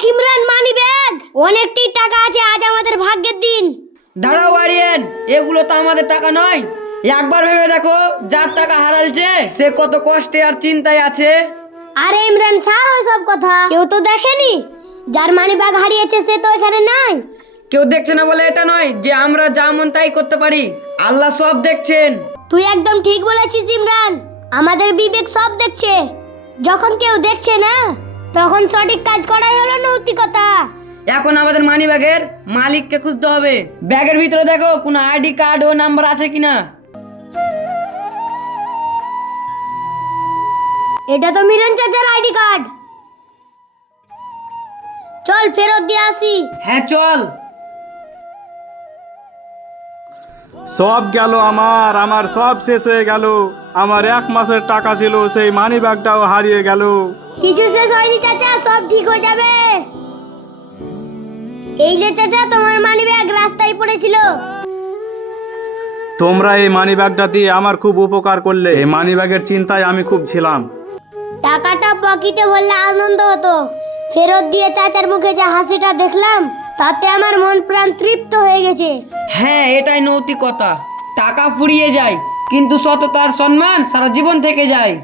দেখ Imran, money bag, অনেকটি টাকা আছে, আজ আমাদের ভাগ্যের দিন। দাঁড়াও আরিয়ান, এগুলো তো আমাদের টাকা নয়। একবার ভেবে দেখো, যার টাকা হারালছে সে কত কষ্টে আর চিন্তায় আছে। আরে ইমরান, ছাড় ওই সব কথা, কেউ তো দেখেনি। যার মানি ব্যাগ হারিয়েছে সে তো এখানে নাই। কেউ দেখছে না বলে এটা নয় যে আমরা যা মন তাই করতে পারি। আল্লাহ সব দেখছেন। তুই একদম ঠিক বলেছিস ইমরান, আমাদের বিবেক সব দেখছে। যখন কেউ দেখছে না তখন সঠিক কাজ করাই হলো নৈতিকতা। এখন আমাদের মানি ব্যাগের মালিককে খুঁজতে হবে। ব্যাগের ভিতরে দেখো কোনো আইডি কার্ড ও নাম্বার আছে কিনা। এটা তো মিলন চাচার আইডি কার্ড। চল ফেরত দিয়ে আসি। হ্যাঁ চল। সব গেল আমার আমার সব শেষ হয়ে গেল। আমার 1 মাসের টাকা ছিল, সেই মানি ব্যাগটাও হারিয়ে গেল। কিছু শেষ হয়নি চাচা, সব ঠিক হয়ে যাবে। এই যে চাচা, তোমার মানি ব্যাগ রাস্তায় পড়েছিল। তোমরা এই মানি ব্যাগটা দিয়ে আমার খুব উপকার করলে। এই মানি ব্যাগের চিন্তায় আমি খুব ছিলাম। টাকাটা পকেটে ভরলে আনন্দ হতো, ফেরত দিয়ে চাচার মুখে যে হাসিটা দেখলাম তাতে আমার মন প্রাণ তৃপ্ত হয়ে গেছে। হ্যাঁ, এটাই নৈতিকতা। টাকা ফুরিয়ে যায় কিন্তু সততার সম্মান সারা জীবন থেকে যায়।